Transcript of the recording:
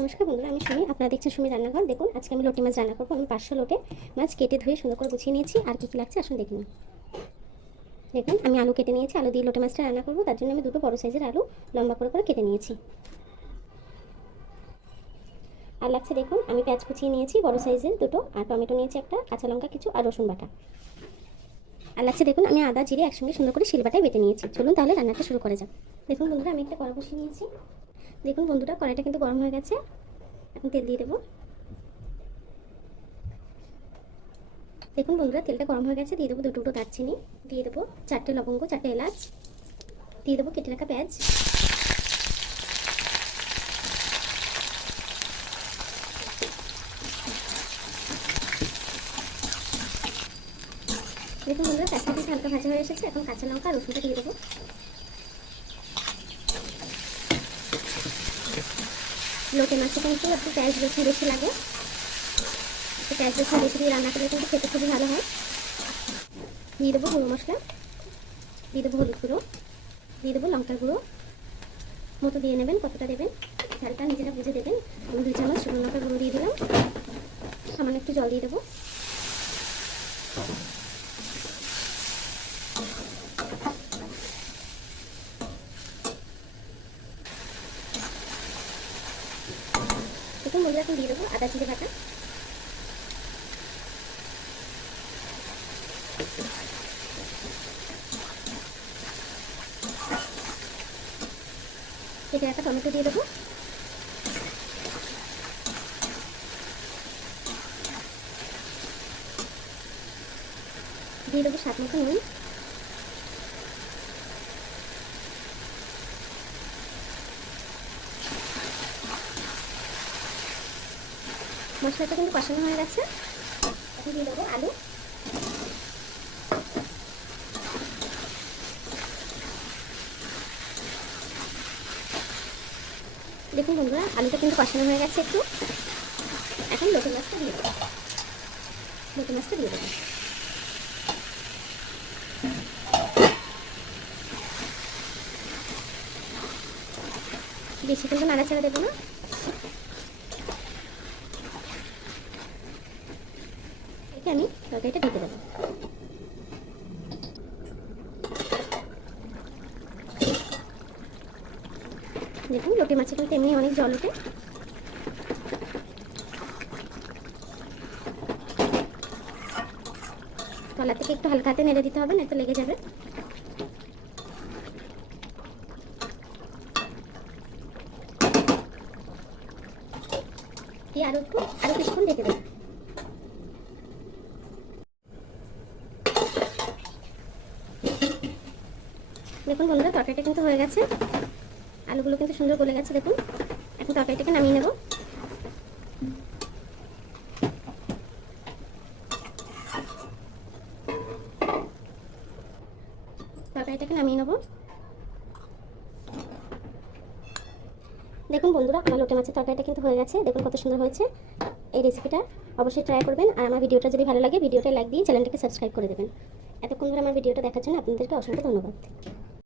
নমস্কার বন্ধুরা, আমি সুমি। আপনারা দেখছেন সুমি রান্নাঘর। দেখুন, আজকে আমি লোটে মাছ রান্না করবো। আমি 500 লোটে মাছ কেটে ধুয়ে সুন্দর করে গুছিয়ে নিয়েছি। আর কী কী লাগছে আসুন দেখে নিন। দেখুন, আমি আলু কেটে নিয়েছি। আলু দিয়ে লোটে মাছটা রান্না করবো, তার জন্য আমি দুটো বড় সাইজের আলু লম্বা করে করে কেটে নিয়েছি। আর লাগছে, দেখুন, আমি পেঁয়াজ কুচিয়ে নিয়েছি বড় সাইজের দুটো, আর টমেটো নিয়েছি একটা, কাঁচা লঙ্কা কিছু, আর রসুন বাটা। আর লাগছে, দেখুন, আমি আদা জিরে একসঙ্গে সুন্দর করে শিলবাটায় বেটে নিয়েছি। চলুন তাহলে রান্নাটা শুরু করা যাক। দেখুন বন্ধুরা, আমি একটা কড়া বসিয়ে নিয়েছি। দেখুন বন্ধুরা, কড়াইটা কিন্তু গরম হয়ে গেছে। এখন তেল দিয়ে দেবো। দেখুন বন্ধুরা, তেলটা গরম হয়ে গেছে। দিয়ে দেবো দুটো দুটো দারচিনি, দিয়ে দেবো 4টে লবঙ্গ, 4টে এলাচ, দিয়ে দেবো কেটে রাখা পেঁয়াজ, দেখুন বন্ধুরা, পেঁয়াজটা কিন্তু হালকা ভাজা হয়ে এসেছে। এখন কাঁচা লঙ্কা রসুনটা দিয়ে দেবো। লোটে মাছটা কিন্তু একটু পেঁয়াজ বেশি বেশি লাগে, তো পেঁয়াজ বেশি বেশি দিয়ে রান্না করলে কিন্তু খেতে খুবই ভালো হয়। দিয়ে দেবো গুঁড়ো মশলা, দিয়ে দেবো হলুদ গুঁড়ো, দিয়ে দেবো লঙ্কার গুঁড়ো মতো দিয়ে নেবেন, কতটা দেবেন ঝালটা নিজেরা বুঝে দেবেন। আমি 2 চামচ শুকনো লঙ্কার গুঁড়ো দিয়ে দিলাম। সামান্য একটু জল দিয়ে দেবো। দেখুন বন্ধুরা, এখন দিয়ে দেবো আদা জিরে বাটা, কেটে একটা টমেটো দিয়ে দেবো, দিয়ে দেবো স্বাদ মতো নুন, মশলাটা কিন্তু কষানো হয়ে গেছে। এখন দিয়ে দেবো আলু, দেখুন বন্ধুরা, আলুটা কিন্তু কষানো হয়ে গেছে একটু। এখন লোটে মাছটা দিয়ে দেবো, লোটে মাছটা দিয়ে দেবো। বেশি কিন্তু নাড়াচাড়া দেবো না। একে আমি তরকারিটা ঢেকে দেবো। দেখুন, লোটে মাছে কিন্তু এমনি অনেক জল ওঠে। তলা থেকে একটু হালকা হাতে নেড়ে দিতে হবে, না তো লেগে যাবে। দিয়ে আরো কিছুক্ষণ ঢেকে দেবো। দেখুন বন্ধুরা, তরকারিটা কিন্তু হয়ে গেছে। আলুগুলো কিন্তু সুন্দর গলে গেছে। দেখুন, এখন তরকারিটাকে নামিয়ে নেব। তরকারিটাকে নামিয়ে নেব। দেখুন বন্ধুরা, আমার লোটে মাছের তরকারিটা কিন্তু হয়ে গেছে। দেখুন কত সুন্দর হয়েছে। এই রেসিপিটা অবশ্যই ট্রাই করবেন। আর আমার ভিডিওটা যদি ভালো লাগে, ভিডিওটা লাইক দিয়ে চ্যানেলটাকে সাবস্ক্রাইব করে দেবেন। এতক্ষণ ধরে আমার ভিডিওটা দেখার জন্য আপনাদেরকে অসংখ্য ধন্যবাদ।